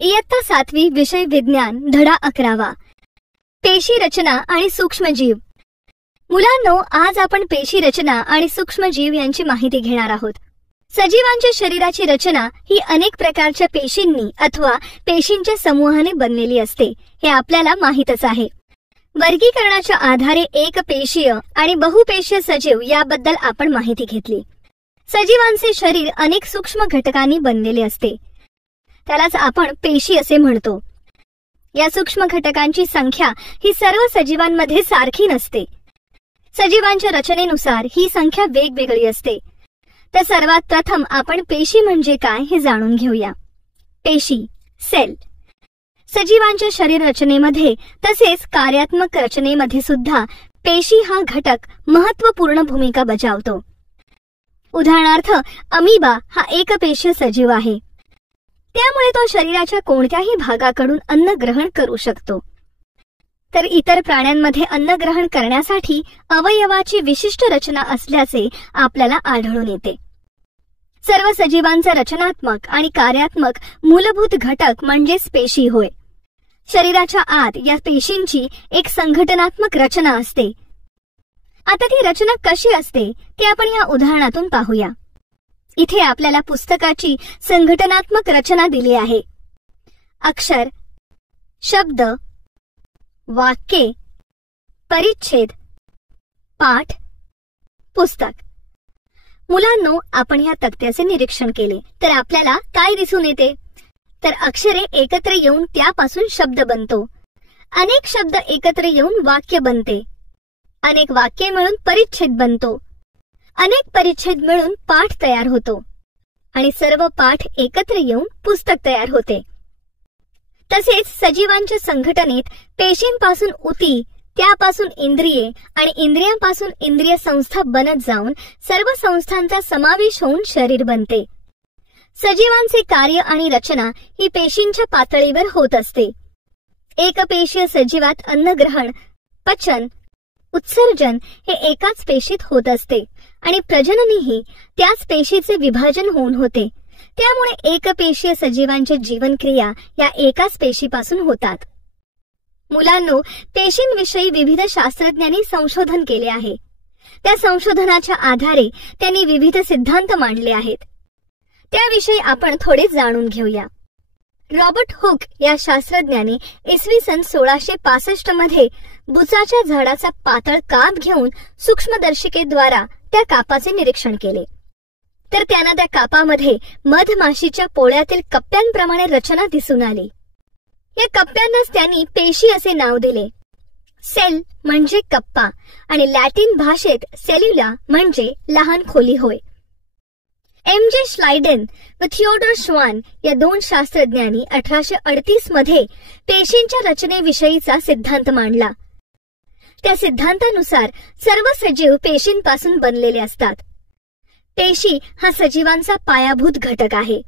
इयत्ता 7वी विषय विज्ञान धडा 11 पेशी रचना आणि सूक्ष्मजीव। मुलांनो, आज आपण पेशी रचना आणि सूक्ष्मजीव यांची माहिती घेणार आहोत। सजीवांच्या शरीराची रचना ही अनेक प्रकारच्या पेशींनी अथवा पेशींच्या समूहाने बनलेली असते, हे आपल्याला माहीतच आहे। वर्गीकरणाच्या आधारे एकपेशीय आणि बहुपेशीय सजीव याबद्दल आपण माहिती घेतली। सजीवांचे शरीर अनेक सूक्ष्म घटकांनी बनलेले असते, त्यालाच आपण पेशी असे म्हणतो। या सूक्ष्म घटकांची संख्या ही सर्व सजीवांमध्ये सारखी नसते। सजीवांच्या रचनेनुसार ही संख्या वेगवेगळी असते। तर सर्वात प्रथम आपण पेशी म्हणजे काय हे जाणून घेऊया। पेशी, सेल, सजीवांच्या शरीर रचनेमध्ये तसेच कार्यात्मक रचनेमध्ये सुद्धा पेशी हा घटक महत्त्वपूर्ण भूमिका बजावतो। उदाहरणार्थ अमीबा हा एकपेशीय सजीव आहे, त्यामुळे तो शरीराच्या कोणत्याही भागाकडून अन्न ग्रहण करू शकतो। तर इतर प्राण्यांमध्ये अन्न ग्रहण करण्यासाठी अवयवाची विशिष्ट रचना असल्याचे आपल्याला आढळून येते। सर्व सजीवांचा रचनात्मक आणि कार्यात्मक मूलभूत घटक म्हणजेच पेशी होय। शरीराच्या आत या पेशींची एक संघटनात्मक रचना असते। आता ती रचना कशी असते ते आपण या उदाहरणातून पाहूया। इथे आपल्याला पुस्तकाची संघटनात्मक रचना दिली आहे। अक्षर, शब्द, वाक्ये, परिच्छेद, पाठ, पुस्तक। मुलांनो, आपण ह्या तक्त्याचे निरीक्षण केले तर आपल्याला काय दिसून येते? तर अक्षरे एकत्र येऊन त्यापासून शब्द बनतो, अनेक शब्द एकत्र येऊन वाक्य बनते, अनेक वाक्ये मिळून परिच्छेद बनतो, अनेक परिच्छेद मिळून पाठ तयार होतो आणि सर्व पाठ एकत्र येऊन पुस्तक तयार होते। तसेच सजीवांच्या संघटनेत पेशींपासून उती, त्यापासून इंद्रिये आणि इंद्रियांपासून इंद्रिय संस्था बनत जाऊन सर्व संस्थांचा समावेश होऊन शरीर बनते। सजीवांचे कार्य आणि रचना ही पेशींच्या पातळीवर होत असते। एकपेशीय सजीवात अन्नग्रहण, पचन, उत्सर्जन हे एकाच पेशीत होत असते आणि प्रजननही त्याच पेशीचे विभाजन होऊन होते। त्यामुळे एकपेशीय सजीवांच्या जीवनक्रिया या एकाच पेशीपासून होतात। मुलांनो, पेशींविषयी विविध शास्त्रज्ञांनी संशोधन केले आहे। त्या संशोधनाच्या आधारे त्यांनी विविध सिद्धांत मांडले आहेत, त्याविषयी आपण थोडे जाणून घेऊया। रॉबर्ट हुक या शास्त्रज्ञाने इसवी सन 1665 मध्ये बुचाच्या झाडाचा पातळ काप घेऊन सूक्ष्मदर्शिकेद्वारा त्या कापाचे निरीक्षण केले। तर त्यांना त्या कापामध्ये मधमाशीच्या पोळ्यातील कप्प्यांप्रमाणे रचना दिसून आली। या कप्प्यांनाच त्यांनी पेशी असे नाव दिले। सेल म्हणजे कप्पा आणि लॅटिन भाषेत सेल्युला म्हणजे लहान खोली होय। एम.जे. श्लाइडेन व थिओडोर श्वान या दोन शास्त्रज्ञांनी 1838 मध्ये पेशींच्या रचनेविषयीचा सिद्धांत मांडला। त्या सिद्धांतानुसार सर्व सजीव पेशींपासून बनलेले असतात। पेशी हा सजीवांचा पायाभूत घटक आहे।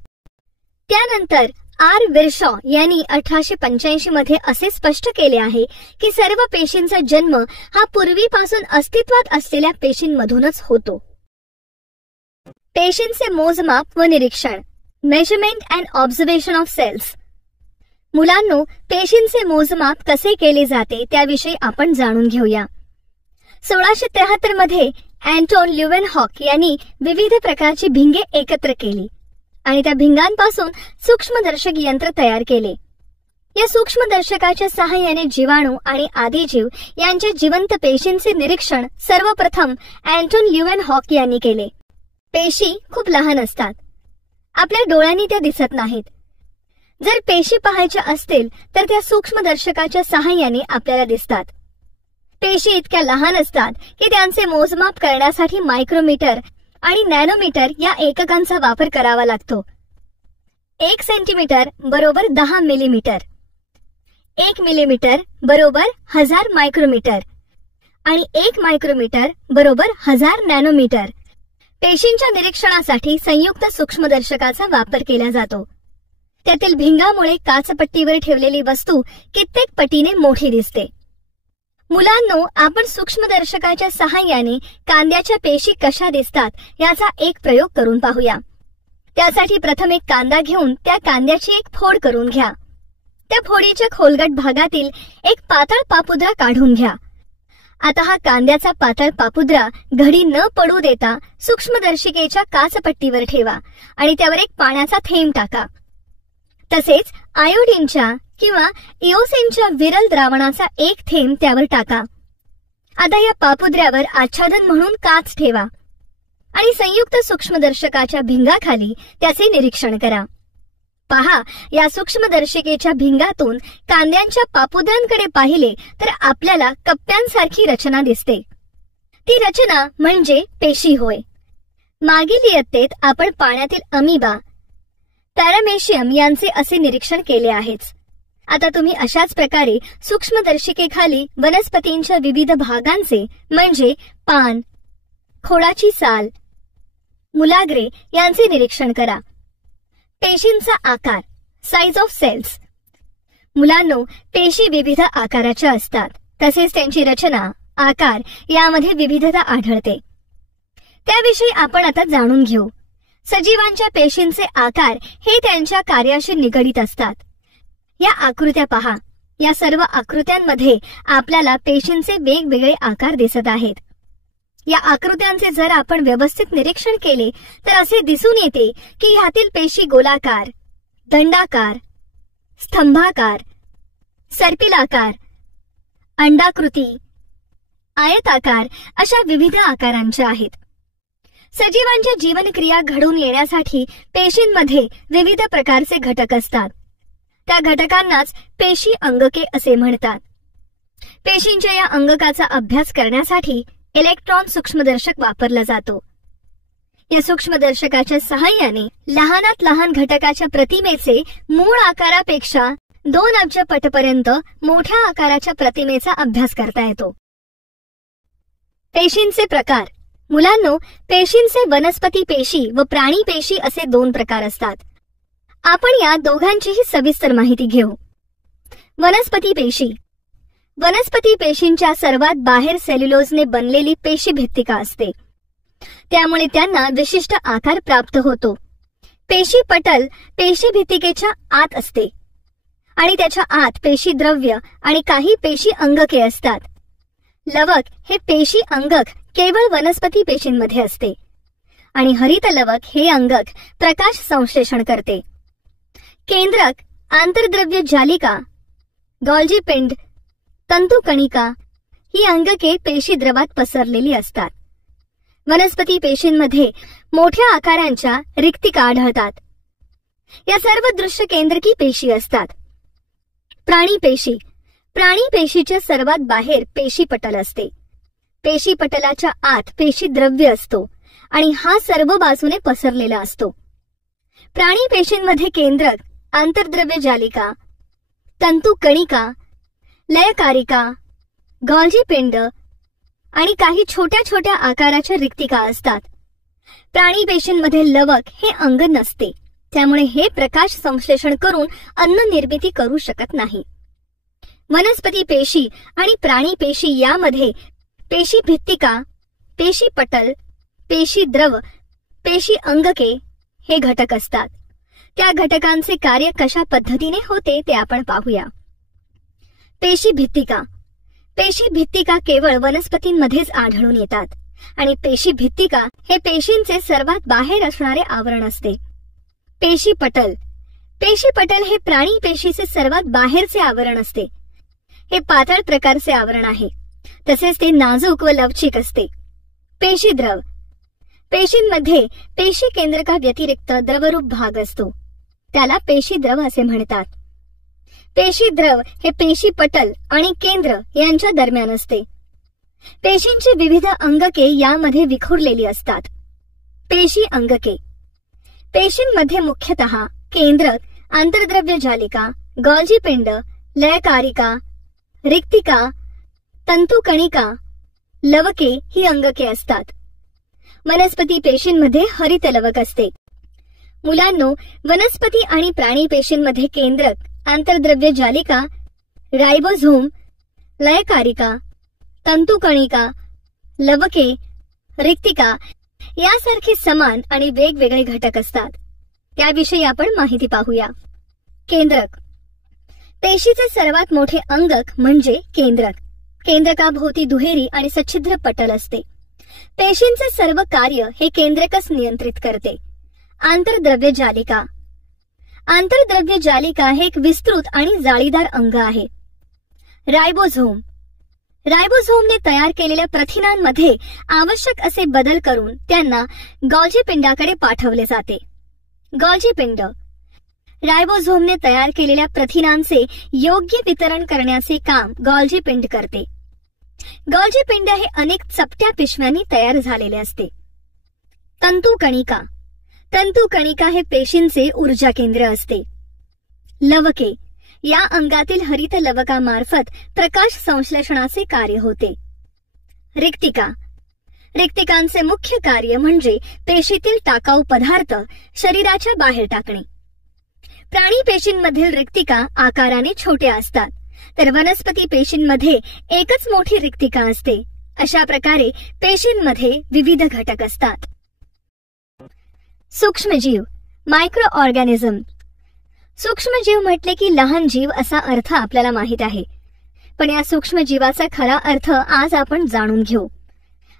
त्यानंतर आर. विरशॉ यांनी 1885 मध्ये असे स्पष्ट केले आहे की सर्व पेशींचा जन्म हा पूर्वीपासून अस्तित्वात असलेल्या पेशींमधूनच होतो। पेशींचे मोजमाप व निरीक्षण, measurement and observation of cells. मुलांनो, पेशींचे मोजमाप कसे केले जाते त्याविषयी आपण जाणून घेऊया। 1673 मध्ये अँटोन ल्युवेनहॉक यांनी विविध प्रकारची भिंगे एकत्र केली आणि त्या भिंगांपासून सूक्ष्मदर्शक यंत्र तयार केले। या सूक्ष्मदर्शकाच्या सहाय्याने जीवाणू आणि आदिजीव यांच्या जिवंत पेशींचे निरीक्षण सर्वप्रथम अँटोन ल्युवेनहॉक यांनी केले। पेशी खूप लहान असतात, आपल्या डोळ्यांनी त्या दिसत नाहीत। जर पेशी पाहायच्या असतील तर त्या सूक्ष्मदर्शकाच्या सहाय्याने आपल्याला दिसतात। पेशी इतक्या लहान असतात की त्यांचे मोजमाप करण्यासाठी मायक्रोमीटर आणि नॅनोमीटर या एककांचा वापर करावा लागतो। 1 सेंटीमीटर बरोबर 10 मिलीमीटर, 1 मिलीमीटर बरोबर 1000 मायक्रोमीटर आणि 1 मायक्रोमीटर बरोबर 1000 नॅनोमीटर। पेशींच्या निरीक्षणासाठी संयुक्त सूक्ष्मदर्शकाचा वापर केला जातो। त्यातील भिंगामुळे काचपट्टीवर ठेवलेली वस्तू कित्येक पटीने मोठी दिसते। मुलांनो, आपण सूक्ष्मदर्शकाच्या सहाय्याने कांद्याच्या पेशी कशा दिसतात याचा एक प्रयोग करून पाहूया। त्यासाठी प्रथम एक कांदा घेऊन त्या कांद्याची एक फोड करून घ्या। त्या फोडीच्या खोलगट भागातील एक पातळ पापुद्रा काढून घ्या. आता हा कांद्याचा पातळ पापुद्रा घडी न पडू देता सूक्ष्मदर्शिकेच्या काचपट्टीवर ठेवा आणि त्यावर एक पाण्याचा थेंब टाका. तसेच आयोडीनच्या किंवा इओसिनच्या विरल द्रावणाचा एक थेंब त्यावर टाका. आता या पापुद्र्यावर आच्छादन म्हणून काच ठेवा आणि संयुक्त सूक्ष्मदर्शकाच्या भिंगाखाली त्याचे निरीक्षण करा. पहा, या सूक्ष्मदर्शिकेच्या भिंगातून कांद्यांच्या पापुद्र्यांकडे पाहिले तर आपल्याला कप्प्यांसारखी रचना दिसते. ती रचना म्हणजे पेशी होय. मागील इयत्तेत आपण पाण्यातील अमिबा, पॅरामेशियम यांचे असे निरीक्षण केले आहेच. आता तुम्ही अशाच प्रकारे सूक्ष्मदर्शिकेखाली वनस्पतींच्या विविध भागांचे म्हणजे पान, खोडाची साल, मुलाग्रे यांचे निरीक्षण करा. पेशींचा आकार, साइज ऑफ सेल्स. मुलांनो, पेशी विविध आकाराच्या असतात. तसेच त्यांची रचना, आकार यामध्ये विविधता आढळते. त्याविषयी आपण आता जाणून घेऊ. सजीवांच्या पेशींचे आकार हे त्यांच्या कार्याशी निगडित असतात. या आकृत्या पहा. या सर्व आकृत्यांमध्ये आपल्याला पेशींचे वेगवेगळे आकार दिसत आहेत. या आकृत्यांचे जर आपण व्यवस्थित निरीक्षण केले तर असे दिसून येते की ह्यातील पेशी गोलाकार, दंडाकार, स्तंभाकार, सर्पिलाकार, अंडाकृती, आयताकार अशा विविध आकारांच्या आहेत. सजीवांच्या जीवनक्रिया घडून येण्यासाठी पेशींमध्ये विविध प्रकारचे घटक असतात. त्या घटकांनाच पेशी अंगके असे म्हणतात. पेशींच्या या अंगकाचा अभ्यास करण्यासाठी इलेक्ट्रॉन सूक्ष्मदर्शक वापरला जातो. या सूक्ष्मदर्शकाच्या सहाय्याने लहानात लहान घटकाच्या प्रतिमेचे मूळ आकारापेक्षा 2 अब्ज पटपर्यंत मोठ्या आकाराच्या प्रतिमेचा अभ्यास करता येतो. पेशींचे प्रकार. मुलांनो, पेशींचे वनस्पती पेशी व प्राणी पेशी असे 2 प्रकार असतात. आपण या दोघांचीही सविस्तर माहिती घेऊ. वनस्पती पेशी. वनस्पती पेशींच्या सर्वात बाहेर सेल्युलोजने बनलेली पेशी भित्तिका असते. त्यामुळे त्यांना विशिष्ट आकार प्राप्त होतो. पेशी पटल पेशी भित्तिकेच्या आत असते आणि त्याच्या आत पेशी द्रव्य आणि काही पेशी अंगके असतात. लवक हे पेशी अंगक केवळ वनस्पती पेशींमध्ये असते आणि हरित लवक हे अंगक प्रकाश संश्लेषण करते. केंद्रक, आंतरद्रव्य जालिका, गॉल्जी पिंड, तंतुकणिका ही अंगके पेशी द्रवात पसरलेली असतात. वनस्पती पेशींमध्ये मोठ्या आकारांच्या रिक्तिका आढळतात. या सर्व दृश्य केंद्रकी पेशी असतात. प्राणी पेशी. प्राणी पेशीच्या सर्वात बाहेर पेशी पटल असते. पेशी पटलाच्या आत पेशी द्रव्य असतो आणि हा सर्व बाजूने पसरलेला असतो. प्राणी पेशींमध्ये केंद्रक, आंतरद्रव्य जालिका, तंतुकणिका, लयकारिका, गॉल्जी पिंड आणि काही छोट्या छोट्या आकाराच्या रिक्तिका असतात. प्राणी पेशींमध्ये लवक हे अंग नसते. त्यामुळे हे प्रकाश संश्लेषण करून अन्न निर्मिती करू शकत नाही. वनस्पती पेशी आणि प्राणी पेशी यामध्ये पेशी भित्तिका, पेशी पटल, पेशी द्रव, पेशी अंगके हे घटक असतात. त्या घटकांचे कार्य कशा पद्धतीने होते ते आपण पाहूया. पेशी भित्तिका. पेशी भित्तिका केवळ वनस्पतींमध्येच आढळून येतात आणि पेशी भित्तिका हे पेशींचे सर्वात बाहेर असणारे आवरण असते. पेशी पटल. पेशी पटल हे प्राणी पेशीचे सर्वात बाहेरचे आवरण असते. हे पातळ प्रकारचे आवरण आहे. तसेच ते नाजूक व लवचिक असते. पेशी द्रव. पेशींमध्ये पेशी केंद्रका व्यतिरिक्त द्रवरूप भाग असतो. त्याला पेशी द्रव असे म्हणतात. पेशी द्रव हे पेशी पटल आणि केंद्र यांच्या दरम्यान असते. पेशींची विविध अंगके यामध्ये विखुरलेली असतात. पेशी अंगके. पेशींमध्ये मुख्यतः केंद्रक, आंतरद्रव्य जालिका, गॉल्जी पिंड, लयकारिका, रिक्तिका, तंतुकणिका, लवके ही अंगके असतात. वनस्पती पेशींमध्ये हरित लवक असते. मुलांनो, वनस्पती आणि प्राणी पेशींमध्ये केंद्रक, आंतरद्रव्य जालिका, राइबोझोम, लयकारिका, तंतुकणिका, लवके, रिक्तिका यासारखे समान आणि वेगवेगळे घटक असतात. त्याविषयी आपण माहिती पाहूया. केंद्रक. पेशीचे सर्वात मोठे अंगक म्हणजे केंद्रक. केंद्रकाभोवती दुहेरी आणि सच्छिद्र पटल असते. पेशींचे सर्व कार्य हे केंद्रकच नियंत्रित करते. आंतरद्रव्य जालिका. आंतरद्रव्य जालिका हे एक विस्तृत आणि जाळीदार अंग आहे. रायबोझोम. रायबोझोमने तयार केलेल्या प्रथिनांमध्ये आवश्यक असे बदल करून त्यांना गॉल्जी पिंडाकडे पाठवले जाते. गॉल्जी पिंड. रायबोझोमने तयार केलेल्या प्रथिनांचे योग्य वितरण करण्याचे काम गॉल्जी पिंड करते. गॉल्जी पिंड हे अनेक चपट्या पिशव्यांनी तयार झालेले असते. तंतुकणिका. तंतुकणिका हे पेशींचे ऊर्जा केंद्र असते. लवके. या अंगातील हरित लवकामार्फत प्रकाश संश्लेषणाचे कार्य होते. रिक्तिका. रिक्तिकांचे मुख्य कार्य म्हणजे पेशीतील टाकाऊ पदार्थ शरीराच्या बाहेर टाकणे. प्राणी पेशींमधील रिक्तिका आकाराने छोट्या असतात, तर वनस्पती पेशींमध्ये एकच मोठी रिक्तिका असते. अशा प्रकारे पेशींमध्ये विविध घटक असतात. सूक्ष्मजीव, मायक्रो ऑर्गॅनिझम. सूक्ष्मजीव म्हटले की लहान जीव असा अर्थ आपल्याला माहित आहे, पण या सूक्ष्मजीवाचा खरा अर्थ आज आपण जाणून घेऊ.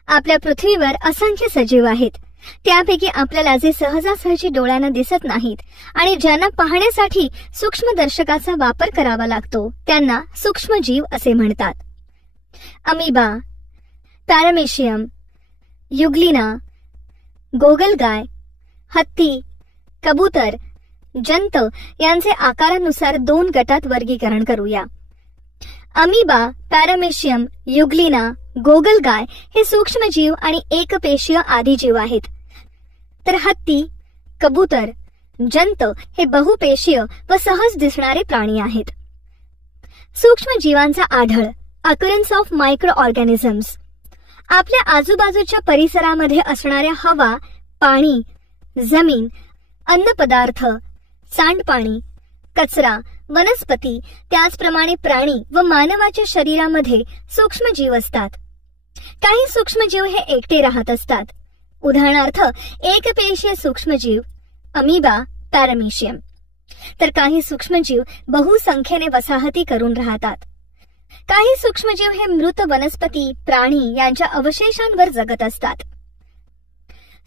आपल्या पृथ्वीवर असंख्य सजीव आहेत. त्यापैकी आपल्याला जे सहजासहजी डोळ्यांना दिसत नाहीत आणि ज्यांना पाहण्यासाठी सूक्ष्मदर्शकाचा वापर करावा लागतो त्यांना सूक्ष्मजीव असे म्हणतात. अमिबा, पॅरामेशियम, युग्लिना, गोगलगाय, हत्ती, कबूतर, जंत यांचे आकारानुसार 2 गटात वर्गीकरण करूया. अमिबा, पॅरामेशियम, युग्लिना, गोगलगाय हे सूक्ष्मजीव आणि एकपेशीय आदिजीव आहेत, तर हत्ती, कबूतर, जंत हे बहुपेशीय व सहज दिसणारे प्राणी आहेत. सूक्ष्मजीवांचा आढळ. Occurrence of micro organisms. आपल्या आजूबाजूच्या परिसरामध्ये असणाऱ्या हवा, पाणी, जमीन, अन्नपदार्थ, सांडपाणी, कचरा, वनस्पती, त्याचप्रमाणे प्राणी व मानवाच्या शरीरामध्ये सूक्ष्मजीव असतात. काही सूक्ष्मजीव हे एकटे राहत असतात. उदाहरणार्थ एकपेशीय सूक्ष्मजीव अमिबा, पॅरामेशियम. तर काही सूक्ष्मजीव बहुसंख्येने वसाहती करून राहतात. काही सूक्ष्मजीव हे मृत वनस्पती, प्राणी यांच्या अवशेषांवर जगत असतात.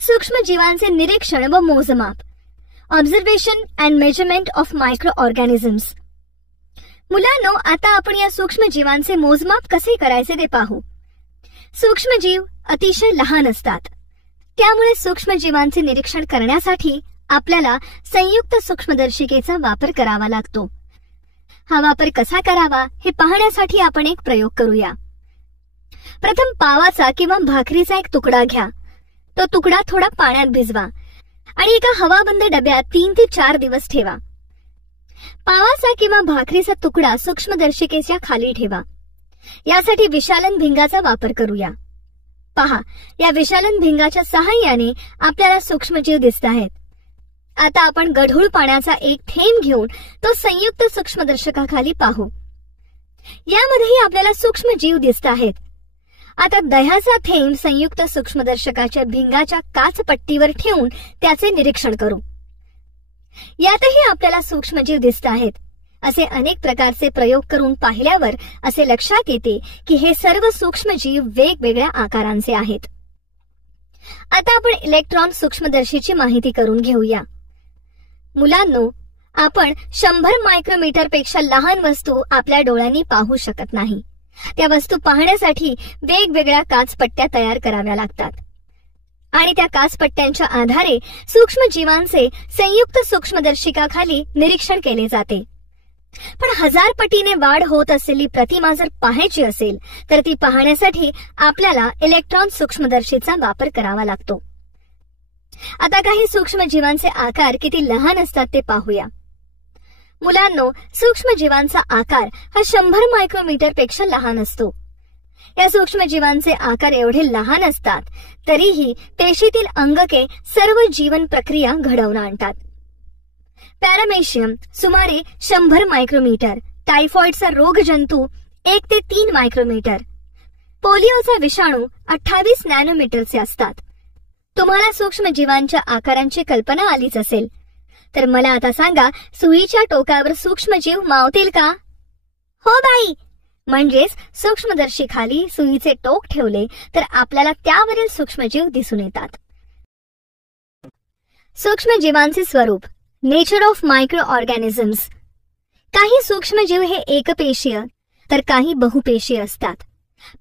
सूक्ष्मजीवांचे निरीक्षण व मोजमाप. Observation and measurement of micro organisms. मुलांनो, आता आपण या सूक्ष्मजीवांचे मोजमाप कसे करायचे ते पाहू. सूक्ष्मजीव अतिशय लहान असतात, त्यामुळे सूक्ष्मजीवांचे निरीक्षण करण्यासाठी आपल्याला संयुक्त सूक्ष्मदर्शिकेचा वापर करावा लागतो. हा वापर कसा करावा हे पाहण्यासाठी आपण एक प्रयोग करूया. प्रथम पावाचा किंवा भाकरीचा एक तुकडा घ्या. तो तुकडा थोडा पाण्यात भिजवा आणि एका हवाबंद डब्यात 3 ते 4 दिवस ठेवा. पावाचा किंवा भाकरीचा तुकडा सूक्ष्मदर्शिकेच्या खाली ठेवा. यासाठी विशालन भिंगाचा वापर करूया. पहा, या विशालन भिंगाच्या सहाय्याने आपल्याला सूक्ष्मजीव दिसत आहेत. आता आपण गढूळ पाण्याचा एक थेंब घेऊन तो संयुक्त सूक्ष्मदर्शकाखाली पाहू. यामध्येही आपल्याला सूक्ष्मजीव दिसत आहेत. आता दह्याचा थेंब संयुक्त सूक्ष्मदर्शकाच्या भिंगाच्या काचपट्टीवर ठेवून त्याचे निरीक्षण करू. यातही आपल्याला सूक्ष्मजीव दिसत आहेत. असे अनेक प्रकारचे प्रयोग करून पाहिल्यावर असे लक्षात येते की हे सर्व सूक्ष्मजीव वेगवेगळ्या आकारांचे आहेत. आता आपण इलेक्ट्रॉन सूक्ष्मदर्शीची माहिती करून घेऊया. मुलांनो, आपण 100 मायक्रोमीटर पेक्षा लहान वस्तू आपल्या डोळ्यांनी पाहू शकत नाही. त्या वस्तू पाहण्यासाठी वेगवेगळ्या काचपट्ट्या तयार कराव्या लागतात आणि त्या काचपट्ट्यांच्या आधारे सूक्ष्मजीवांचे संयुक्त सूक्ष्मदर्शिकाखाली निरीक्षण केले जाते. पण 1000 पटीने वाढ होत असलेली प्रतिमा जर पाहायची असेल तर ती पाहण्यासाठी आपल्याला इलेक्ट्रॉन सूक्ष्मदर्शीचा वापर करावा लागतो. आता काही सूक्ष्मजीवांचे आकार किती लहान असतात ते पाहूया. मुलांनो, सूक्ष्मजीवांचा आकार हा 100 मायक्रोमीटर पेक्षा लहान असतो. या सूक्ष्मजीवांचे आकार एवढे लहान असतात तरीही पेशीतील अंगके सर्व जीवन प्रक्रिया घडवून आणतात. पॅरामेशियम सुमारे 100 मायक्रोमीटर, टायफॉइडचा रोगजंतू 1 ते 3 मायक्रोमीटर, पोलिओचा विषाणू 28 नॅनोमीटरचे असतात. तुम्हाला सूक्ष्मजीवांच्या आकारांची कल्पना आलीच असेल. तर मला आता सांगा, सुईच्या टोकावर सूक्ष्मजीव मावतील का हो बाई, म्हणजेच सूक्ष्मदर्शीखाली सुईचे टोक ठेवले तर आपल्याला त्यावरील सूक्ष्मजीव दिसून येतात. सूक्ष्मजीवांचे स्वरूप, नेचर ऑफ मायक्रो ऑर्गॅनिझम्स. काही सूक्ष्मजीव हे एकपेशीय तर काही बहुपेशीय असतात.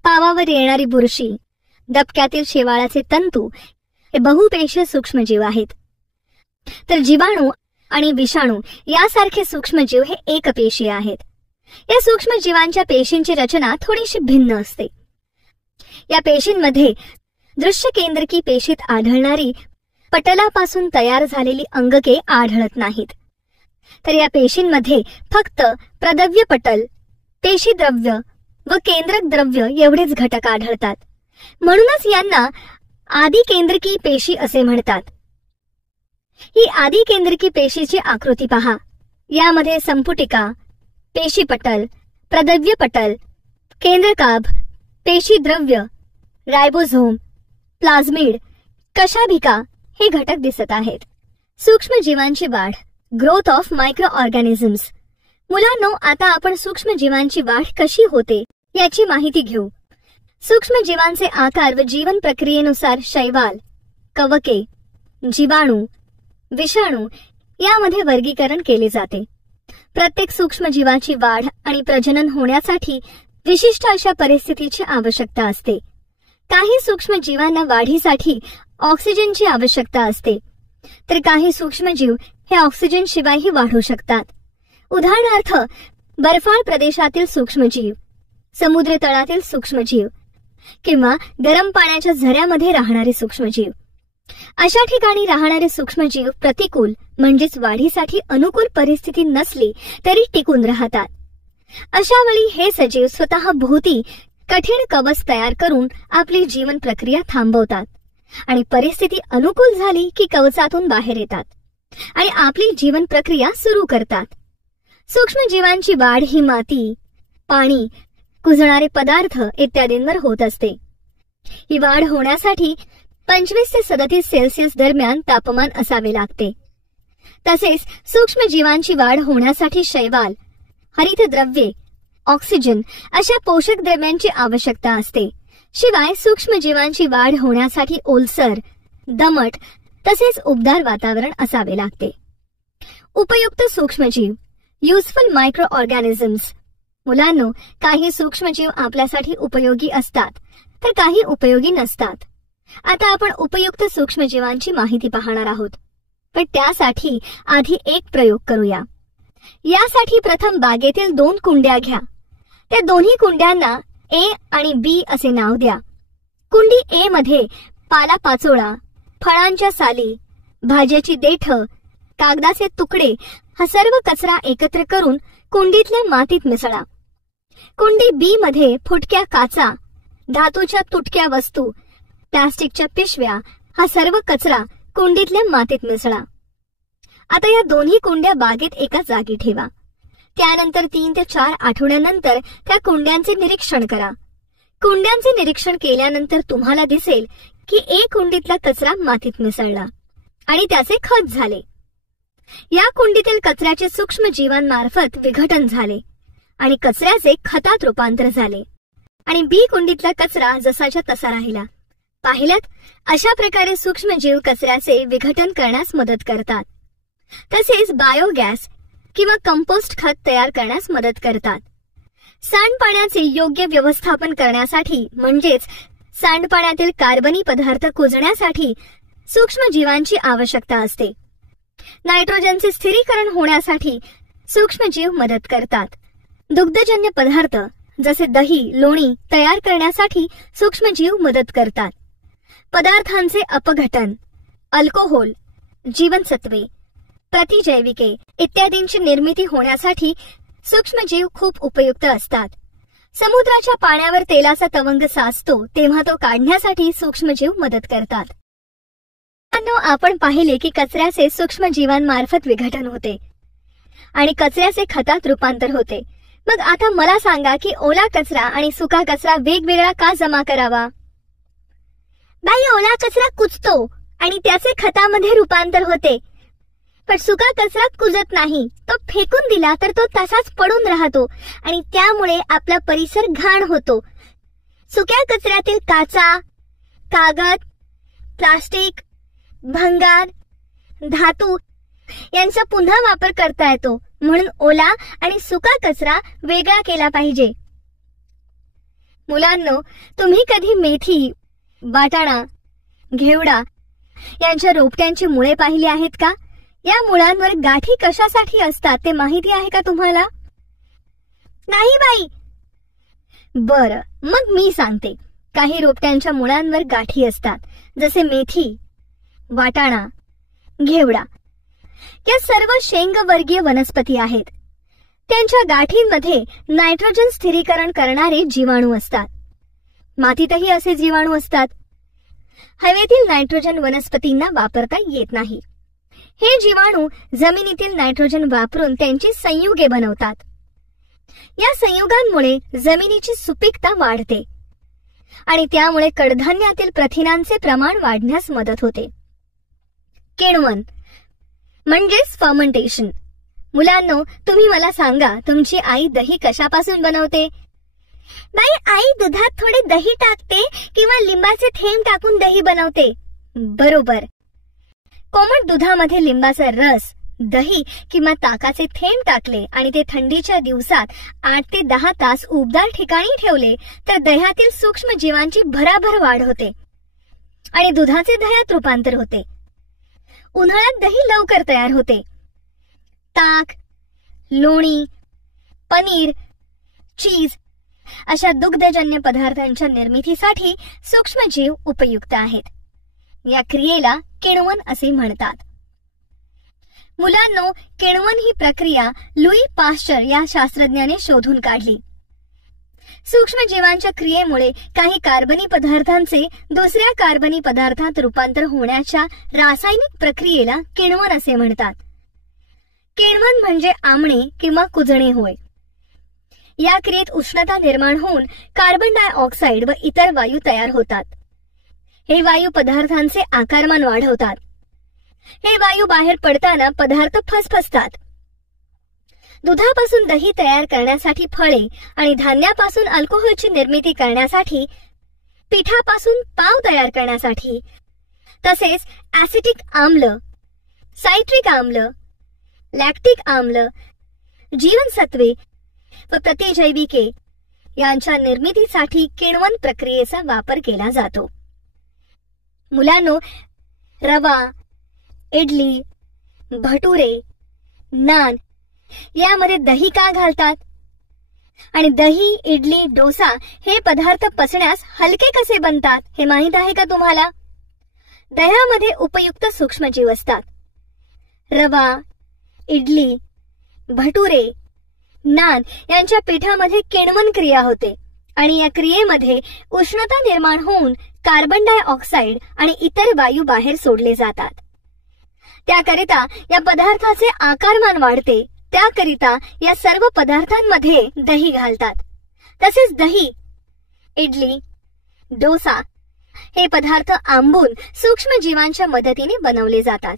पावावर येणारी बुरशी, डबक्यातील शेवाळाचे तंतू हे बहुपेशीय सूक्ष्मजीव आहेत. तर जीवाणू आणि विषाणू यासारखे सूक्ष्मजीव हे एकपेशीय आहेत. या सूक्ष्मजीवांच्या पेशींची रचना थोडीशी भिन्न असते. या पेशींमध्ये दृश्य केंद्रकी पेशीत आढळणारी पटलापासून तयार झालेली अंगके आढळत नाहीत. तर या पेशींमध्ये फक्त प्रद्रव्य पटल, पेशीद्रव्य व केंद्रक द्रव्य एवढेच घटक आढळतात. म्हणूनच यांना आदिकेंद्रकी पेशी असे म्हणतात. ही आदिकेंद्रकी पेशीची आकृती पहा. यामध्ये संपुटिका, पेशीपटल, प्रद्रव्यपटल, केंद्रकाभ, पेशीद्रव्य, रायबोझोम, प्लाझमिड, कशाभिका हे घटक दिसत आहेत. सूक्ष्मजीवांची वाढ, ग्रोथ ऑफ मायक्रो ऑर्गॅनिझम्स. मुलांनो, आता आपण सूक्ष्मजीवांची वाढ कशी होते याची माहिती घेऊ. सूक्ष्मजीवांचे आकार व जीवन प्रक्रियेनुसार शैवाल, कवके, जीवाणू, विषाणू यामध्ये वर्गीकरण केले जाते. प्रत्येक सूक्ष्मजीवाची वाढ आणि प्रजनन होण्यासाठी विशिष्ट अशा परिस्थितीची आवश्यकता असते. काही सूक्ष्मजीवांना वाढीसाठी ऑक्सिजनची आवश्यकता असते, तर काही सूक्ष्मजीव हे ऑक्सिजन शिवायही वाढू शकतात. उदाहरणार्थ, बर्फाळ प्रदेशातील सूक्ष्मजीव, समुद्र तळातील सूक्ष्मजीव किंवा गरम पाण्याच्या झऱ्यामध्ये राहणारे सूक्ष्मजीव. अशा ठिकाणी राहणारे सूक्ष्मजीव प्रतिकूल म्हणजेच वाढीसाठी अनुकूल परिस्थिती नसली तरी टिकून राहतात. अशा वेळी हे सजीव स्वतः भोवती कठीण कवच तयार करून आपली जीवन प्रक्रिया थांबवतात आणि परिस्थिती अनुकूल झाली की कवचातून बाहेर येतात आणि आपली जीवन प्रक्रिया सुरू करतात. सूक्ष्मजीवांची वाढ ही माती, पाणी, कुजणारे पदार्थ इत्यादींवर होत असते. ही वाढ होण्यासाठी 25 ते 37 सेल्सिअस दरम्यान तापमान असावे लागते. तसेच सूक्ष्मजीवांची वाढ होण्यासाठी शैवाल, हरितद्रव्ये, ऑक्सिजन अशा पोषक द्रव्यांची आवश्यकता असते. शिवाय सूक्ष्मजीवांची वाढ होण्यासाठी ओलसर, दमट तसेच उबदार वातावरण असावे लागते. उपयुक्त सूक्ष्मजीव, युजफुल मायक्रो ऑर्गॅनिझम्स. मुलांनो, काही सूक्ष्मजीव आपल्यासाठी उपयोगी असतात तर काही उपयोगी नसतात. आता आपण उपयुक्त सूक्ष्मजीवांची माहिती पाहणार आहोत, पण त्यासाठी आधी एक प्रयोग करूया. यासाठी प्रथम बागेतील 2 कुंड्या घ्या. त्या दोन्ही कुंड्यांना ए आणि बी असे नाव द्या. कुंडी ए मध्ये पालापाचोळा, फळांच्या साली, भाज्याची देठं, कागदाचे तुकडे हा सर्व कचरा एकत्र करून कुंडीतल्या मातीत मिसळा. कुंडी बी मध्ये फुटक्या काचा, धातूच्या तुटक्या वस्तू, प्लास्टिकच्या पिशव्या हा सर्व कचरा कुंडीतल्या मातीत मिसळा. आता या दोन्ही कुंड्या बागेत एका जागी ठेवा. त्यानंतर 3 ते 4 आठवड्यानंतर त्या कुंड्यांचे निरीक्षण करा. कुंड्यांचे निरीक्षण केल्यानंतर तुम्हाला दिसेल की एक कुंडीतला कचरा मातीत मिसळला आणि त्याचे खत झाले. या कुंडीतील कचऱ्याचे सूक्ष्मजीवांमार्फत विघटन झाले आणि कचऱ्याचे खतात रूपांतर झाले आणि बी कुंडीतला कचरा जसाच्या तसा राहिला. पाहिलात, अशा प्रकारे सूक्ष्मजीव कचऱ्याचे विघटन करण्यास मदत करतात. तसेच बायोगॅस किंवा कंपोस्ट खत तयार करण्यास मदत करतात. सांडपाण्याचे योग्य व्यवस्थापन करण्यासाठी म्हणजेच सांडपाण्यातील कार्बनी पदार्थ कुजण्यासाठी सूक्ष्मजीवांची आवश्यकता असते. नायट्रोजनचे स्थिरीकरण होण्यासाठी सूक्ष्मजीव मदत करतात. दुग्धजन्य पदार्थ जसे दही, लोणी तयार करण्यासाठी सूक्ष्मजीव मदत करतात. पदार्थांचे अपघटन, अल्कोहोल, जीवनसत्वे, प्रतिजैविके इत्यादींची निर्मिती होण्यासाठी सूक्ष्मजीव खूप उपयुक्त असतात. समुद्राच्या पाण्यावर तेलाचा तवंग साचतो तेव्हा तो काढण्यासाठी सूक्ष्मजीव मदत करतात. आपण पाहिले की कचऱ्याचे सूक्ष्मजीवांमार्फत विघटन होते आणि कचऱ्याचे खतात रूपांतर होते. मग आता मला सांगा की ओला कचरा आणि सुका कचरा वेगवेगळा का जमा करावा? बाई, ओला कचरा कुजतो आणि त्याचे खतामध्ये रूपांतर होते. पण सुका कचरा कुजत नाही, तो फेकून दिला तर तो तसाच पडून राहतो आणि त्यामुळे आपला परिसर घाण होतो. सुक्या कचऱ्यातील काचा, कागद, प्लास्टिक, भंगार, धातू यांचा पुन्हा वापर करता येतो. म्हणून ओला आणि सुका कचरा वेगळा केला पाहिजे. मुलांनो, तुम्ही कधी मेथी, वाटाणा, घेवडा यांच्या रोपट्यांची मुळे पाहिली आहेत का? या मुळांवर गाठी कशासाठी असतात ते माहिती आहे का तुम्हाला? नाही बाई. बरं, मग मी सांगते. काही रोपट्यांच्या मुळांवर गाठी असतात, जसे मेथी, वाटाणा, घेवडा. या सर्व शेंगवर्गीय वनस्पती आहेत. त्यांच्या गाठींमध्ये नायट्रोजन स्थिरीकरण करणारे जीवाणू असतात. मातीतही असे जीवाणू असतात. हवेतील नायट्रोजन वनस्पतींना वापरता येत नाही. हे जीवाणू जमिनीतील नायट्रोजन वापरून त्यांची संयुगे बनवतात. या संयुगांमुळे जमिनीची सुपीकता वाढते आणि त्यामुळे कडधान्यातील प्रथिनांचे प्रमाण वाढण्यास मदत होते. किण्वन म्हणजेच फर्मेंटेशन. मुलांनो, तुम्ही मला सांगा, तुमची आई दही कशापासून बनवते? बाई, आई दुधात थोडे दही टाकते किंवा लिंबाचे थेंब टाकून दही बनवते. बरोबर. कोमट दुधामध्ये लिंबाचा रस, दही किंवा ताकाचे थेंब टाकले आणि ते थंडीच्या दिवसात 8 ते 10 तास उबदार ठिकाणी ठेवले तर दह्यातील सूक्ष्म जीवांची भराभर वाढ होते आणि दुधाचे दह्यात रूपांतर होते. उन्हाळ्यात दही लवकर तयार होते. ताक, लोणी, पनीर, चीज अशा दुग्धजन्य पदार्थांच्या निर्मितीसाठी सूक्ष्मजीव उपयुक्त आहेत. या क्रियेला किण्वन असे म्हणतात. मुलांनो, किण्वन ही प्रक्रिया लुई पाश्चर या शास्त्रज्ञाने शोधून काढली. सूक्ष्मजीवांच्या क्रियेमुळे काही कार्बनी पदार्थांचे दुसऱ्या कार्बनी पदार्थात रूपांतर होण्याच्या रासायनिक प्रक्रियेला किण्वन असे म्हणतात. किण्वन म्हणजे आमणे किंवा कुजणे होय. या क्रियेत उष्णता निर्माण होऊन कार्बन डायऑक्साईड व इतर वायू तयार होतात. हे वायू पदार्थांचे आकारमान वाढवतात. हे वायू बाहेर पडताना पदार्थ फसफसतात. दुधापासून दही तयार करण्यासाठी फळे आणि धान्यापासून अल्कोहोलची निर्मिती करण्यासाठी, पिठापासून पाव तयार करण्यासाठी, तसेच ऍसिटिक आम्ल, सायट्रिक आम्ल, लॅक्टिक आम्ल, जीवनसत्वे व प्रतिजैविके यांच्या निर्मितीसाठी किण्वन प्रक्रियेचा वापर केला जातो. मुलांनो, रवा, इडली, भटुरे, नान यामध्ये दही का घालतात? आणि दही, इडली, डोसा हे पदार्थ पचण्यास हलके कसे बनतात हे माहित आहे का तुम्हाला? दह्यामध्ये उपयुक्त सूक्ष्मजीव असतात. रवा, इडली, भटुरे, नान यांच्या पिठामध्ये किण्वन क्रिया होते आणि या क्रियेमध्ये उष्णता निर्माण होऊन कार्बन डायऑक्साईड आणि इतर वायू बाहेर सोडले जातात. त्याकरिता या पदार्थाचे आकारमान वाढते. त्याकरिता या सर्व पदार्थांमध्ये दही घालतात. तसेच दही, इडली, डोसा हे पदार्थ आंबून सूक्ष्मजीवांच्या मदतीने बनवले जातात.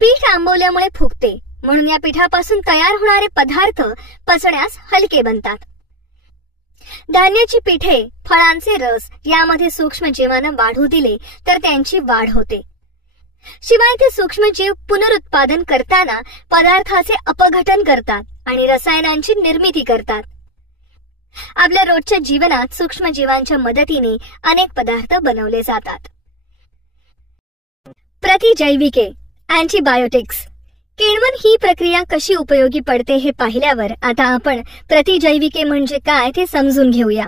पीठ आंबवल्यामुळे फुगते, म्हणून या पिठापासून तयार होणारे पदार्थ पचण्यास हलके बनतात. धान्याची पिठे, फळांचे रस यामध्ये सूक्ष्मजीवांना वाढू दिले तर त्यांची वाढ होते. शिवाय ते सूक्ष्मजीव पुनरुत्पादन करताना पदार्थाचे अपघटन करतात आणि रसायनांची निर्मिती करतात. आपल्या रोजच्या जीवनात सूक्ष्मजीवांच्या मदतीने अनेक पदार्थ बनवले जातात. प्रतिजैविके, अँटीबायोटिक्स. किण्वन ही प्रक्रिया कशी उपयोगी पडते हे पाहिल्यावर आता आपण प्रतिजैविके म्हणजे काय ते समजून घेऊया.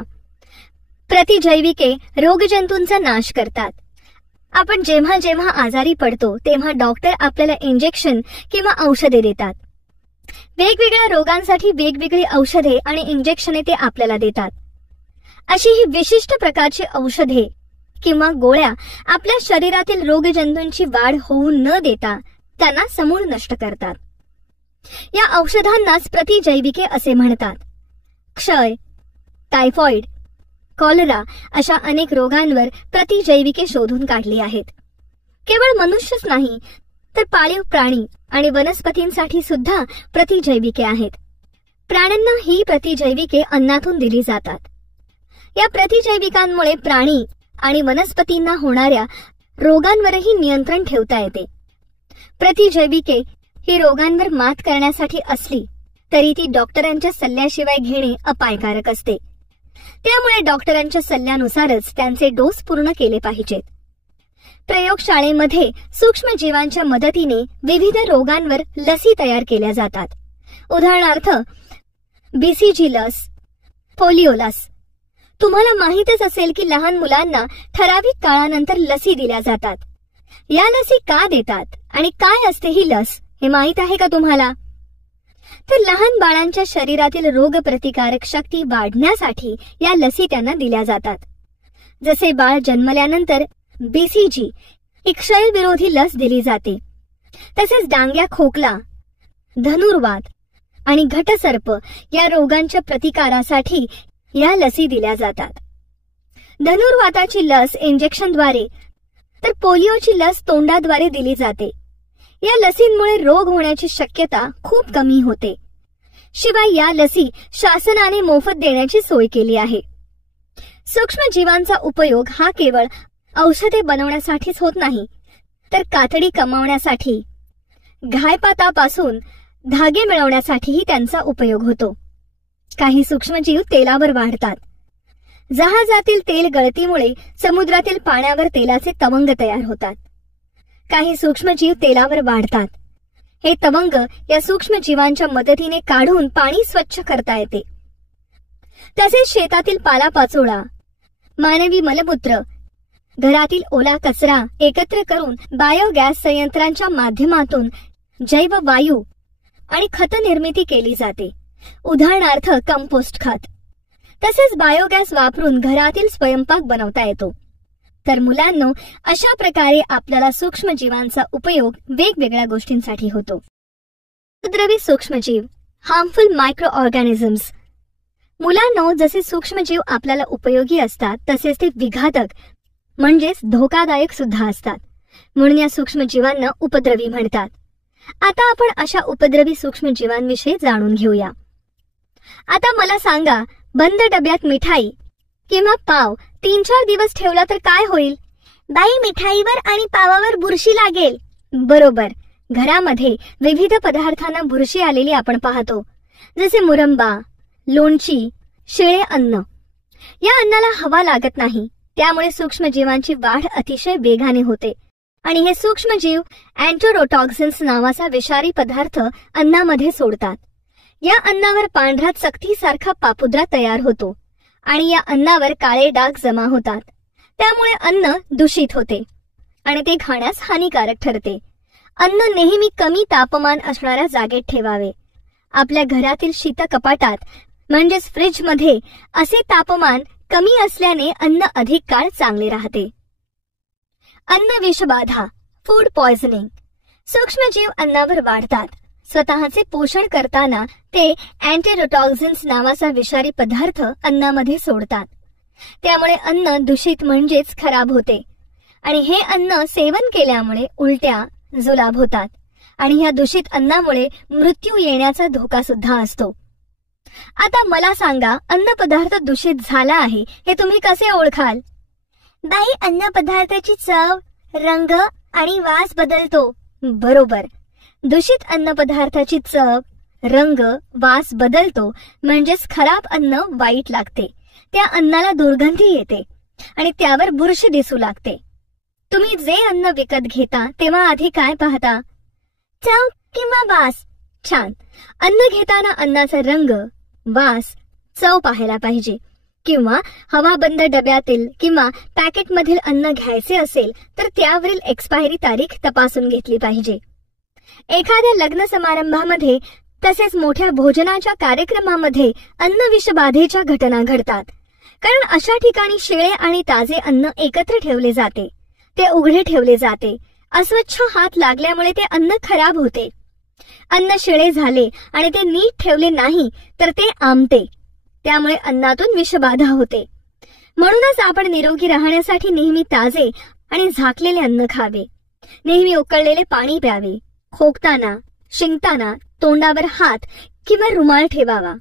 प्रतिजैविके रोगजंतूंचा नाश करतात. आपण जेव्हा जेव्हा आजारी पडतो तेव्हा डॉक्टर आपल्याला इंजेक्शन किंवा औषधे देतात. वेगवेगळ्या रोगांसाठी वेगवेगळी औषधे आणि इंजेक्शने ते आपल्याला देतात. अशी ही विशिष्ट प्रकारची औषधे किंवा गोळ्या आपल्या शरीरातील रोगजंतूंची वाढ होऊ न देता त्यांना समूळ नष्ट करतात. या औषधांनाच प्रतिजैविके असे म्हणतात. क्षय, टायफॉइड, कॉलरा अशा अनेक रोगांवर प्रतिजैविके शोधून काढली आहेत. केवळ मनुष्यच नाही तर पाळीव प्राणी आणि वनस्पतींसाठी सुद्धा प्रतिजैविके आहेत. प्राण्यांना ही प्रतिजैविके अन्नातून दिली जातात. या प्रतिजैविकांमुळे प्राणी आणि वनस्पतींना होणाऱ्या रोगांवरही नियंत्रण ठेवता येते. प्रतिजैविके ही रोगांवर मात करण्यासाठी असली तरी ती डॉक्टरांच्या सल्ल्याशिवाय घेणे अपायकारक असते. त्यामुळे डॉक्टरांच्या सल्ल्यानुसारच त्यांचे डोस पूर्ण केले पाहिजेत. प्रयोगशाळेमध्ये सूक्ष्मजीवांच्या मदतीने विविध रोगांवर लसी तयार केल्या जातात. उदाहरणार्थ BCG लस, पोलिओ लस. तुम्हाला माहीतच असेल की लहान मुलांना ठराविक काळानंतर लसी दिल्या जातात. या लसी का देतात आणि काय असते ही लस हे माहीत आहे का तुम्हाला? तर लहान बाळांच्या शरीरातील रोगप्रतिकारक शक्ती वाढण्यासाठी या लसी त्यांना दिल्या जातात. जसे बाळ जन्मल्यानंतर BCG ही क्षयविरोधी लस दिली जाते, तसेच डांग्या खोकला, धनुर्वात आणि घटसर्प या रोगांच्या प्रतिकारासाठी या लसी दिल्या जातात. धनुर्वाताची लस इंजेक्शनद्वारे तर पोलिओची लस तोंडाद्वारे दिली जाते. या लसींमुळे रोग होण्याची शक्यता खूप कमी होते. शिवाय या लसी शासनाने मोफत देण्याची सोय केली आहे. सूक्ष्मजीवांचा उपयोग हा केवळ औषधे बनवण्यासाठीच होत नाही, तर कातडी कमावण्यासाठी, घायपातापासून धागे मिळवण्यासाठीही त्यांचा उपयोग होतो. काही सूक्ष्मजीव तेलावर वाढतात. जहाजातील तेल गळतीमुळे समुद्रातील पाण्यावर तेलाचे तवंग तयार होतात. काही सूक्ष्मजीव तेलावर वाढतात. हे तवंग या सूक्ष्मजीवांच्या मदतीने काढून पाणी स्वच्छ करता येते. तसेच शेतातील पालापाचोळा, मानवी मलमूत्र, घरातील ओला कचरा एकत्र करून बायोगॅस संयंत्रांच्या माध्यमातून जैव वायू आणि खत निर्मिती केली जाते. उदाहरणार्थ कंपोस्ट खत. तसेच बायोगॅस वापरून घरातील स्वयंपाक बनवता येतो. तर मुलांनो, अशा प्रकारे आपल्याला सूक्ष्मजीवांचा उपयोग वेगवेगळ्या गोष्टींसाठी होतो. उपद्रवी सूक्ष्मजीव, हार्मफुल मायक्रो ऑर्गॅनिझम्स. मुलांनो, जसे सूक्ष्मजीव आपल्याला उपयोगी असतात तसेच ते विघातक म्हणजेच धोकादायक सुद्धा असतात. म्हणून या सूक्ष्मजीवांना उपद्रवी म्हणतात. आता आपण अशा उपद्रवी सूक्ष्मजीवांविषयी जाणून घेऊया. आता मला सांगा, बंद डब्यात मिठाई किंवा पाव 3-4 दिवस ठेवला तर काय होईल? बाई, मिठाईवर आणि पावावर बुरशी लागेल. बरोबर. घरामध्ये विविध पदार्थांना बुरशी आलेली आपण पाहतो, जसे मुरंबा, लोणची, शिळे अन्न. या अन्नाला हवा लागत नाही, त्यामुळे सूक्ष्मजीवांची वाढ अतिशय वेगाने होते आणि हे सूक्ष्मजीव अँटेरोटॉक्सिन्स नावाचा विषारी पदार्थ अन्नामध्ये सोडतात. या अन्नावर पांढरा चकतीसारखा पापुद्रा तयार होतो आणि या अन्नावर काळे डाग जमा होतात. त्यामुळे अन्न दूषित होते आणि ते खाण्यास हानिकारक ठरते. अन्न नेहमी कमी तापमान असणाऱ्या जागेत ठेवावे. आपल्या घरातील शीतकपाटात म्हणजेच फ्रीजमध्ये असे तापमान कमी असल्याने अन्न अधिक काळ चांगले राहते. अन्न विषबाधा, फूड पॉयझनिंग. सूक्ष्मजीव अन्नावर वाढतात. स्वतःचे पोषण करताना ते अँटेरोटॉक्सिन्स नावाचा विषारी पदार्थ अन्नामध्ये सोडतात. त्यामुळे अन्न दूषित म्हणजेच खराब होते आणि हे अन्न सेवन केल्यामुळे उलट्या, जुलाब होतात आणि ह्या दूषित अन्नामुळे मृत्यू येण्याचा धोका सुद्धा असतो. आता मला सांगा, अन्न पदार्थ दूषित झाला आहे हे तुम्ही कसे ओळखाल? बाई, अन्न पदार्थाची चव, रंग आणि वास बदलतो. बरोबर. दूषित अन्न पदार्थाची चव, रंग, वास बदलतो म्हणजेच खराब अन्न वाईट लागते. त्या अन्नाला दुर्गंधी येते आणि त्यावर बुरशी दिसू लागते. तुम्ही जे अन्न विकत घेता तेव्हा आधी काय पाहता? चव किंवा वास? छान. अन्न घेताना अन्नाचा रंग, वास, चव पाहायला पाहिजे. किंवा हवाबंद डब्यातील किंवा पॅकेटमधील अन्न घ्यायचे असेल तर त्यावरील एक्सपायरी तारीख तपासून घेतली पाहिजे. एखाद्या लग्न समारंभामध्ये तसेच मोठ्या भोजनाच्या कार्यक्रमामध्ये अन्न विषबाधेच्या घटना घडतात. कारण अशा ठिकाणी शिळे आणि ताजे अन्न एकत्र ठेवले जाते, ते उघडे ठेवले जाते. अस्वच्छ हात लागल्यामुळे ते अन्न खराब होते. अन्न शिळे झाले आणि ते नीट ठेवले नाही तर ते आंबते. त्यामुळे अन्नातून विषबाधा होते. म्हणूनच आपण निरोगी राहण्यासाठी नेहमी ताजे आणि झाकलेले अन्न खावे. नेहमी उकळलेले पाणी प्यावे. खोकताना, शिंकताना तोंडावर हात किंवा रुमाल ठेवावा.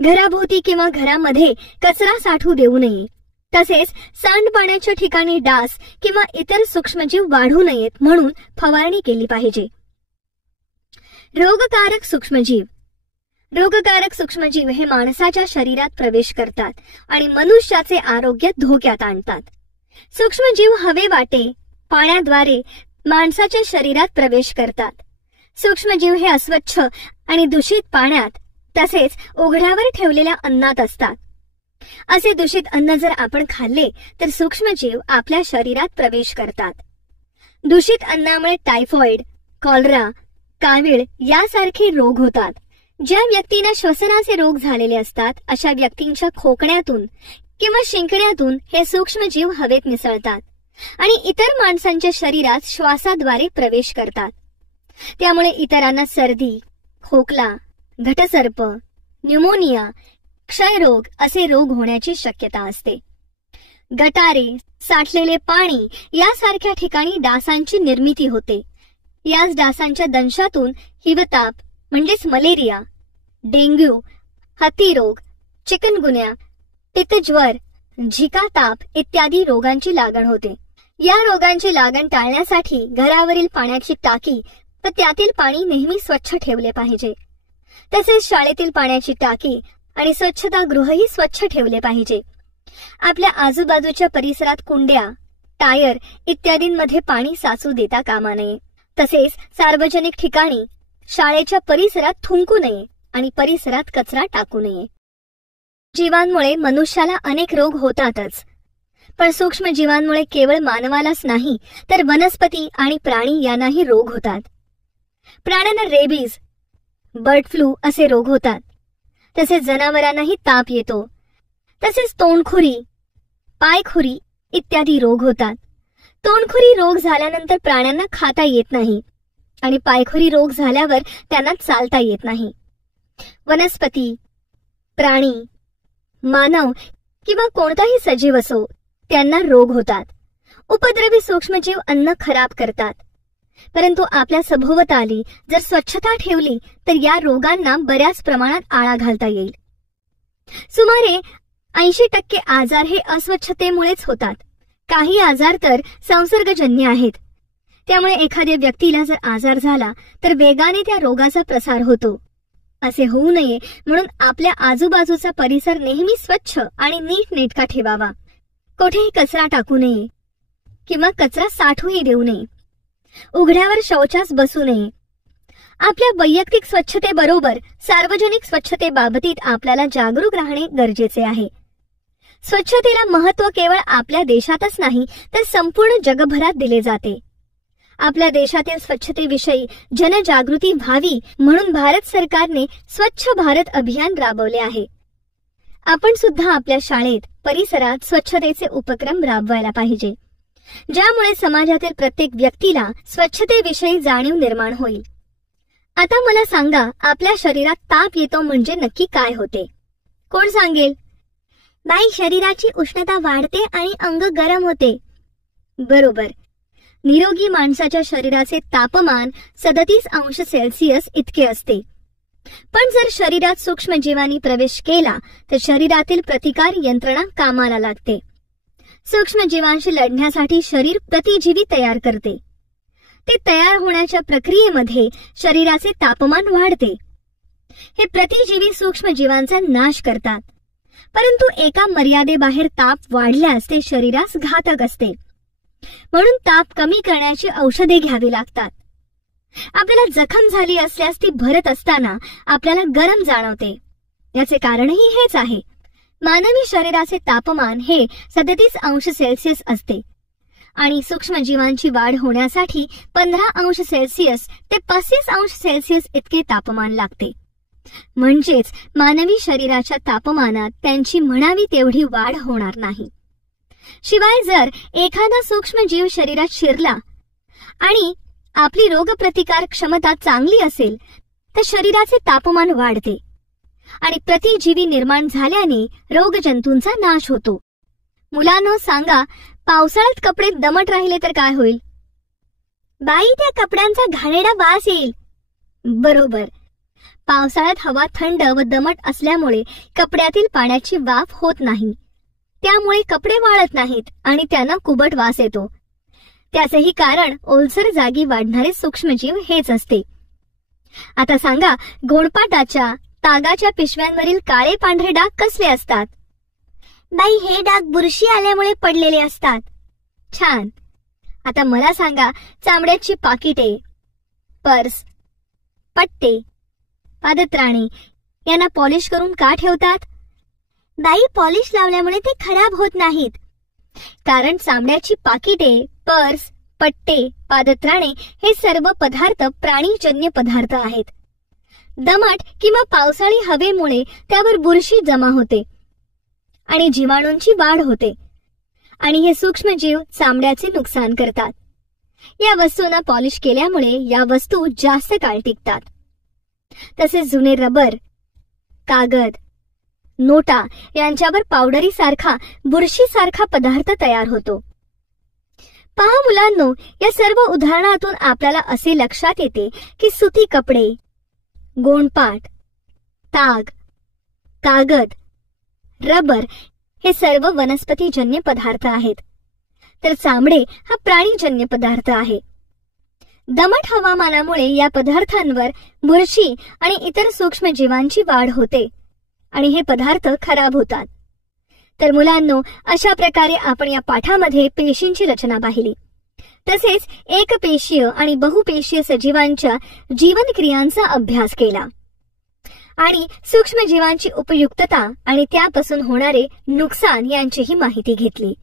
घराभोवती किंवा घरामध्ये कचरा साठवू देऊ नये. तसेच सांडपाण्याच्या ठिकाणी डास किंवा इतर सूक्ष्मजीव वाढू नयेत म्हणून फवारणी केली पाहिजे. रोगकारक सूक्ष्मजीव. रोगकारक सूक्ष्मजीव हे माणसाच्या शरीरात प्रवेश करतात आणि मनुष्याचे आरोग्य धोक्यात आणतात. सूक्ष्मजीव हवे वाटे, पाण्याद्वारे माणसाच्या शरीरात प्रवेश करतात. सूक्ष्मजीव हे अस्वच्छ आणि दूषित पाण्यात तसेच उघड्यावर ठेवलेल्या अन्नात असतात. असे दूषित अन्न जर आपण खाल्ले तर सूक्ष्मजीव आपल्या शरीरात प्रवेश करतात. दूषित अन्नामुळे टायफॉइड, कॉलरा, कावीळ यासारखे रोग होतात. ज्या व्यक्तींना श्वसनाचे रोग झालेले असतात अशा व्यक्तींच्या खोकण्यातून किंवा शिंकण्यातून हे सूक्ष्मजीव हवेत मिसळतात आणि इतर माणसांच्या शरीरात श्वासाद्वारे प्रवेश करतात. त्यामुळे इतरांना सर्दी, खोकला, घटसर्प, न्यूमोनिया, क्षयरोग असे रोग होण्याची शक्यता असते. गटारे, साठलेले पाणी यासारख्या ठिकाणी डासांची निर्मिती होते. याच डासांच्या दंशातून हिवताप म्हणजेच मलेरिया, डेंग्यू, हत्तीरोग, चिकनगुन्या, पित्तज्वर, झिका ताप इत्यादी रोगांची लागण होते. या रोगांची लागण टाळण्यासाठी घरावरील पाण्याची टाकी व त्यातील पाणी नेहमी स्वच्छ ठेवले पाहिजे. तसेच शाळेतील पाण्याची टाकी आणि स्वच्छतागृहही स्वच्छ ठेवले पाहिजे. आपल्या आजूबाजूच्या परिसरात कुंड्या, टायर इत्यादींमध्ये पाणी साचू देता कामा नये. तसेच सार्वजनिक ठिकाणी, शाळेच्या परिसरात थुंकू नये आणि परिसरात कचरा टाकू नये. जीवांमुळे मनुष्याला अनेक रोग होतातच, पण सूक्ष्म जीवांमुळे केवळ मानवालाच नाही तर वनस्पती आणि प्राणी यांनाही रोग होतात. प्राण्यांना रेबीज, बर्ड फ्लू असे रोग होतात. तसेच जनावरांनाही ताप येतो. तसेच तोंडखुरी, पायखुरी इत्यादी रोग होतात. तोंडखुरी रोग झाल्यानंतर प्राण्यांना खाता येत नाही आणि पायखुरी रोग झाल्यावर त्यांना चालता येत नाही. वनस्पती, प्राणी, मानव किंवा कोणताही सजीव असो त्यांना रोग होतात. उपद्रवी सूक्ष्मजीव अन्न खराब करतात. परंतु आपल्या सभोवताली जर स्वच्छता ठेवली तर या रोगांना बऱ्याच प्रमाणात आळा घालता येईल. सुमारे 80% आजार हे अस्वच्छतेमुळेच होतात. काही आजार तर संसर्गजन्य आहेत. त्यामुळे एखाद्या व्यक्तीला जर आजार झाला तर वेगाने त्या रोगाचा प्रसार होतो. असे होऊ नये म्हणून आपल्या आजूबाजूचा परिसर नेहमी स्वच्छ आणि नीटनेटका ठेवावा. कोठेही कचरा टाकू नये किंवा कचरा साठवूही देऊ नये. उघड्यावर शौचास बसू नये. आपल्या वैयक्तिक स्वच्छतेबरोबर सार्वजनिक स्वच्छतेबाबतीत आपल्याला जागरूक राहणे गरजेचे आहे. स्वच्छतेला महत्त्व केवळ आपल्या देशातच नाही तर संपूर्ण जगभरात दिले जाते. आपल्या देशातील स्वच्छतेविषयी जनजागृती व्हावी म्हणून भारत सरकारने स्वच्छ भारत अभियान राबवले आहे. आपण सुद्धा आपल्या शाळेत, परिसरात स्वच्छतेचे उपक्रम राबवायला पाहिजे, ज्यामुळे समाजातील प्रत्येक व्यक्तीला स्वच्छतेविषयी जाणीव निर्माण होईल. आता मला सांगा, आपल्या शरीरात ताप येतो म्हणजे नक्की काय होते? कोण सांगेल? बाई, शरीराची उष्णता वाढते आणि अंग गरम होते. बरोबर. निरोगी माणसाच्या शरीराचे तापमान 37°C इतके असते. पण जर शरीरात सूक्ष्मजीवांनी प्रवेश केला तर शरीरातील प्रतिकार यंत्रणा कामाला लागते. सूक्ष्मजीवांशी लढण्यासाठी शरीर प्रतिजीवी तयार करते. ते तयार होण्याच्या प्रक्रियेमध्ये शरीराचे तापमान वाढते. हे प्रतिजीवी सूक्ष्मजीवांचा नाश करतात. परंतु एका मर्यादेबाहेर ताप वाढल्यास ते शरीरास घातक असते. म्हणून ताप कमी करण्याची औषधे घ्यावी लागतात. आपल्याला जखम झाली असल्यास ती भरत असताना आपल्याला गरम जाणवते. याचे कारणही हेच आहे. मानवी शरीराचे तापमान हे 37°C असते आणि सूक्ष्मजीवांची वाढ होण्यासाठी 15°C ते 35°C इतके तापमान लागते. म्हणजेच मानवी शरीराच्या तापमानात त्यांची म्हणावी तेवढी वाढ होणार नाही. शिवाय जर एखादा सूक्ष्मजीव शरीरात शिरला आणि आपली रोगप्रतिकार क्षमता चांगली असेल तर शरीराचे तापमान वाढते आणि प्रतिजीवी निर्माण झाल्याने रोगजंतूंचा नाश होतो. मुलांनो सांगा, पावसाळ्यात कपडे दमट राहिले तर काय होईल? बाई, त्या कपड्यांचा घाणेरडा वास येईल. बरोबर. पावसाळ्यात हवा थंड व दमट असल्यामुळे कपड्यातील पाण्याची वाफ होत नाही. त्यामुळे कपडे वाळत नाहीत आणि त्यांना कुबट वास येतो. त्याचेही कारण ओलसर जागी वाढणारे सूक्ष्मजीव हेच असते. आता सांगा, गोणपाटाच्या तागाच्या पिशव्यांवरील काळे पांढरे डाग कसले असतात? बाई, हे डाग बुरशी आल्यामुळे पडलेले असतात. छान. आता मला सांगा, चामड्याची पाकिटे, पर्स, पट्टे, पादत्राणे यांना पॉलिश करून का ठेवतात? बाई, पॉलिश लावल्यामुळे ते खराब होत नाहीत. कारण चामड्याची पाकिटे, पर्स, पट्टे, पादत्राणे हे सर्व पदार्थ प्राणीजन्य पदार्थ आहेत. दमट किंवा पावसाळी हवेमुळे त्यावर बुरशी जमा होते आणि जीवाणूंची वाढ होते आणि हे सूक्ष्मजीव चामड्याचे नुकसान करतात. या वस्तूंना पॉलिश केल्यामुळे या वस्तू जास्त काळ टिकतात. तसेच जुने रबर, कागद, नोटा यांच्यावर पावडरी सारखा बुरशी सारखा पदार्थ तयार होतो. पहा मुलांनो, या सर्व उदाहरणातून आपल्याला असे लक्षात येते की सुती कपडे, गोणपाट, ताग, कागद, रबर हे सर्व वनस्पतीजन्य पदार्थ आहेत, तर चामडे हा प्राणीजन्य पदार्थ आहे. दमट हवामानामुळे या पदार्थांवर बुरशी आणि इतर सूक्ष्मजीवांची वाढ होते आणि हे पदार्थ खराब होतात. तर मुलांनो, अशा प्रकारे आपण या पाठामध्ये पेशींची रचना पाहिली. तसेच एकपेशीय आणि बहुपेशीय सजीवांच्या जीवनक्रियांचा अभ्यास केला आणि सूक्ष्मजीवांची उपयुक्तता आणि त्यापासून होणारे नुकसान यांचीही माहिती घेतली.